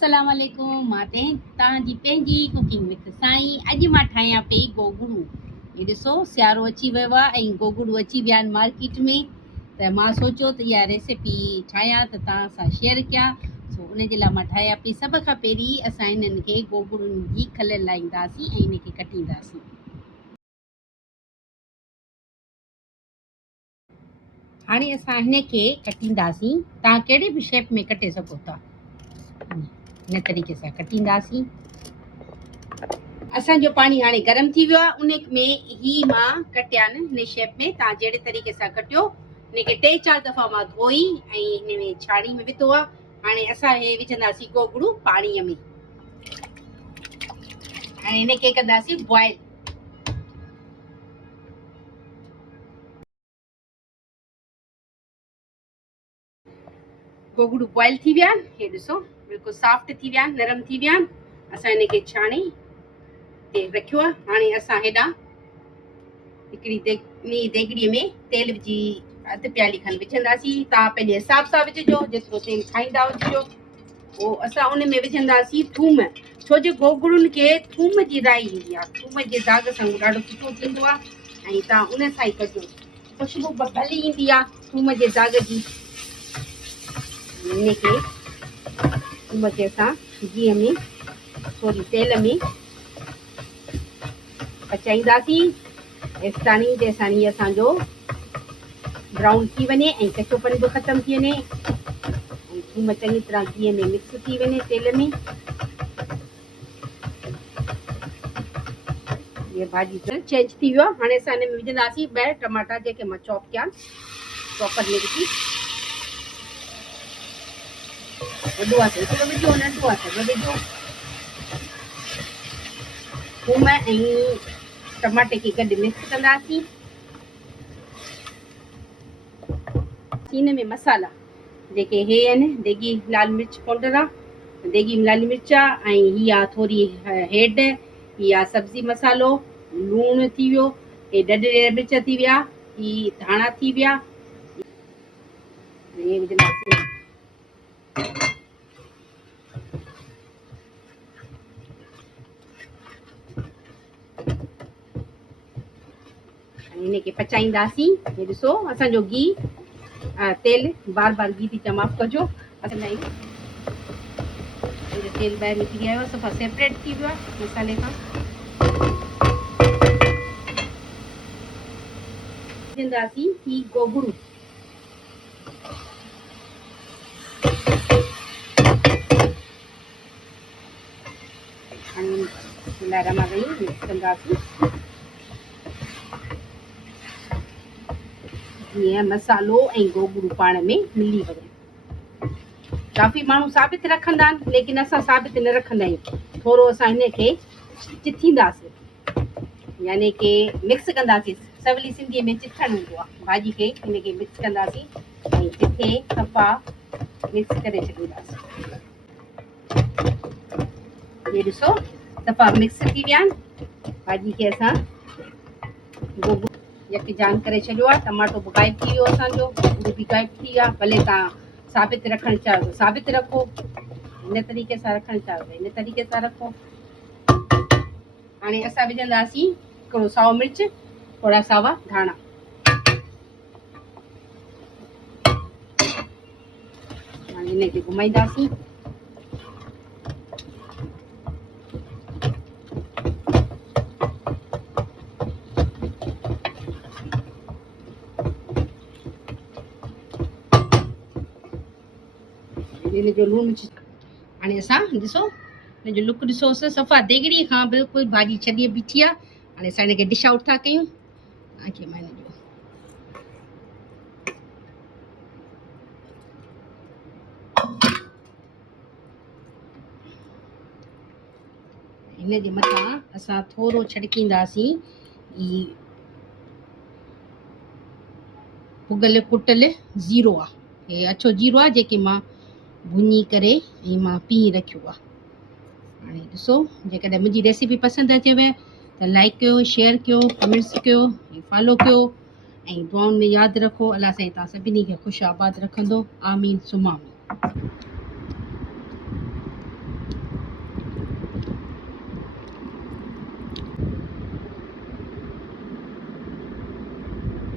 अस्सलाम वालेकुम माते ताजी पंहिंजी कुकिंग विथ साईं। अॼु मां ठाहियां पई गोगड़ू। ये ॾिसो सियारो अची वियो आहे ऐं गोगड़ू अची विया आहिनि मार्केट में। त मां सोचियो त इहा रेसिपी ठाहियां त तव्हां सां शेयर कयां। सो उन जे लाइ मां ठाहियां पई। सभ खां पहिरीं असां इन्हनि खे गोगड़ुनि जी खल लाहींदासीं ऐं इनखे कटींदासीं। हाणे असां हिन खे कटींदासीं। तव्हां कहिड़े बि शेप में कटे सघो था। इन तरीक़े सां कटींदासीं। असांजो पाणी हाणे गरम थी वियो आहे। उन में ही मां कटिया आहिनि हिन शेप में। तव्हां जहिड़े तरीक़े सां कटियो हिनखे 3-4 दफ़ा मां धोई ऐं हिन में छाणी में विधो आहे। हाणे असां हे विझंदासीं गोगड़ू पाणीअ में। हाणे हिनखे कंदासीं बॉइल। गोगड़ू बॉइल थी विया आहिनि। हे ॾिसो बिल्कुलु सॉफ्ट थी विया आहिनि, नरम थी विया आहिनि। असां हिनखे छाणी ते रखियो आहे। हाणे असां हेॾां हिकिड़ी देगड़ीअ में तेल विझी अधु प्याली खनि विझंदासीं। तव्हां पंहिंजे हिसाब सां विझिजो, जेतिरो तेल खाईंदा विझिजो। पोइ असां उन में विझंदासीं थूम। छो जो गोगड़ुनि खे थूम जी राई ईंदी आहे। थूम जे दाग सां ॾाढो सुठो थींदो आहे ऐं तव्हां उन सां ई कजो। ख़ुशबू भली ईंदी आहे थूम जे दाग जी। इनखे थूम खे असां घीअ में थोरी तेल में पचाईंदासीं हेसिताणी जेसिताणी असांजो ब्राउन थी वञे ऐं कचोपन बि ख़तमु थी वञे ऐं थूम चङी तरह घीअ में मिक्स थी वञे तेल में। ये भाॼी चेंज थी वियो आहे। हाणे असां हिन में विझंदासीं 2 टमाटा जेके मां चॉप कया चॉपर में विझी। वॾो आहे त हिकिड़ो विझो, नंढो आहे त ॿ विझो। थूम ऐं टमाटे खे गॾु मिक्स कंदासीं। हिन में मसाला जेके हे आहिनि देगी लाल मिर्च पाउडर आहे, देगी लाल मिर्च आहे ऐं हीअ आहे थोरी हेड, हीअ आहे सब्ज़ी मसालो, लूणु थी वियो, हे ॾढ मिर्च थी विया, ही धाणा थी विया। हे विझंदासीं हिनखे पचाईंदासीं। हे ॾिसो असांजो गिहु तेल बार बार गिह थी त माफ़ कजो। असां तेल ॿाहिरि निकिरी आयो आहे, सफ़ा सेपरेट थी वियो आहे मसाले खां। विझंदासीं ही गोगड़ू। मिक्स कंदासीं जीअं मसालो ऐं गोगड़ू पाण में मिली वञे। काफ़ी माण्हू साबित रखंदा आहिनि लेकिन असां साबित न रखंदा आहियूं। थोरो असां हिनखे चिथींदासीं यानी कि मिक्स कंदासीं। सवली सिंधीअ में चिथणु हूंदो आहे। भाॼी खे हिनखे मिक्स कंदासीं ऐं चिथे सफ़ा मिक्स करे छॾींदासीं। हे ॾिसो सफ़ा मिक्स थी विया आहिनि। भाॼी खे असां गोगड़ू यकजान करे छॾियो आहे। टमाटो बि गाइब थी वियो असांजो, गोगड़ू बि गाइब थी विया। भले तव्हां साबित रखणु चाहियो त साबित रखो, हिन तरीक़े सां रखणु चाहियो त हिन तरीक़े सां रखो। हाणे असां विझंदासीं हिकिड़ो साओ मिर्च, थोरा सावा धाणा। हाणे हिनखे घुमाईंदासीं। हिनजो लूणु मिर्च हाणे असां ॾिसो हिनजो लुक ॾिसोसि। सफ़ा देगड़ीअ खां बिल्कुलु भाॼी छॾी बीठी आहे। हाणे असां हिनखे डिश आउट था कयूं। तव्हांखे मां हिनजे मथां असां थोरो छिड़कींदासीं ही भुॻल कुटल ज़ीरो आहे। हे अछो जीरो आहे जेके मां भुञी करे ऐं मां पी रखियो आहे। हाणे ॾिसो जेकॾहिं मुंहिंजी रेसिपी पसंदि अचेव त लाइक कयो, शेयर कयो, कमेंट्स कयो, फॉलो कयो ऐं दुआउनि में यादि रखो। अलाह साईं तव्हां सभिनी खे ख़ुशि आबाद रखंदो। आमीन सुमा आमीन।